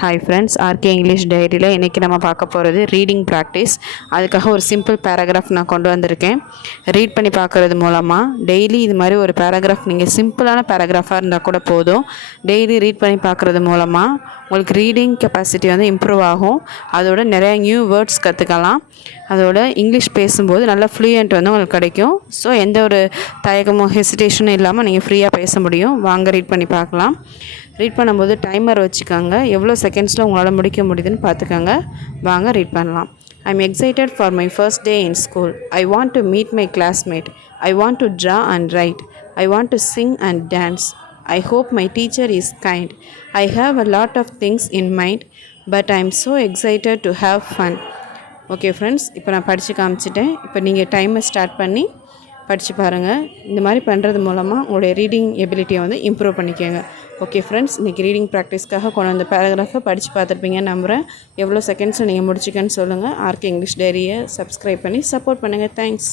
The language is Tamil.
ஹாய் ஃப்ரெண்ட்ஸ், ஆர்கே இங்கிலீஷ் டைரியில் இன்றைக்கி நம்ம பார்க்க போகிறது ரீடிங் ப்ராக்டிஸ். அதுக்காக ஒரு சிம்பிள் பேராகிராஃப் நான் கொண்டு வந்திருக்கேன். ரீட் பண்ணி பார்க்குறது மூலமாக டெய்லி இது மாதிரி ஒரு பேராகிராஃப், நீங்கள் சிம்பிளான பேராகிராஃபாக இருந்தால் கூட போதும், டெய்லி ரீட் பண்ணி பார்க்குறது மூலமாக உங்களுக்கு ரீடிங் கெப்பாசிட்டி வந்து இம்ப்ரூவ் ஆகும். அதோட நிறையா நியூ வேர்ட்ஸ் கற்றுக்கலாம். அதோட இங்கிலீஷ் பேசும்போது நல்லா ஃப்ளூயண்ட் வந்து உங்களுக்கு கிடைக்கும். ஸோ எந்த ஒரு தயக்கமும் ஹெசிடேஷனும் இல்லாமல் நீங்கள் ஃப்ரீயாக பேச முடியும். வாங்க ரீட் பண்ணி பார்க்கலாம். ரீட் பண்ணும்போது டைமர் வச்சுக்கோங்க, எவ்வளோ செகண்ட்ஸில் உங்களால் முடிக்க முடியுதுன்னு பார்த்துக்கோங்க. வாங்க ரீட் பண்ணலாம். I am excited for my first day in school. I want to meet my classmate. I want to draw and right. I want to Singh and dance. I hope my teacher is kind. I have a lot of things in mind, but I am so excited to have fun. Okay friends, இப்போ நான் படித்து காமிச்சிட்டேன். இப்போ நீங்கள் டைமை ஸ்டார்ட் பண்ணி படித்து பாருங்கள். இந்த மாதிரி பண்ணுறது மூலமாக உங்களுடைய ரீடிங் எபிலிட்டியை வந்து இம்ப்ரூவ் பண்ணிக்கோங்க. ஓகே ஃப்ரெண்ட்ஸ், இன்றைக்கி ரீடிங் ப்ராக்டிஸ்க்காக கொண்டு வந்த பேராகிராஃபை படித்து பார்த்துருப்பீங்கன்னு நம்புகிறேன். எவ்வளோ செகண்ட்ஸில் நீங்கள் முடிச்சிக்கன்னு சொல்லுங்கள். ஆர்கே இங்கிலீஷ் டைரியை சப்ஸ்கிரைப் பண்ணி சப்போர்ட் பண்ணுங்கள். தேங்க்ஸ்.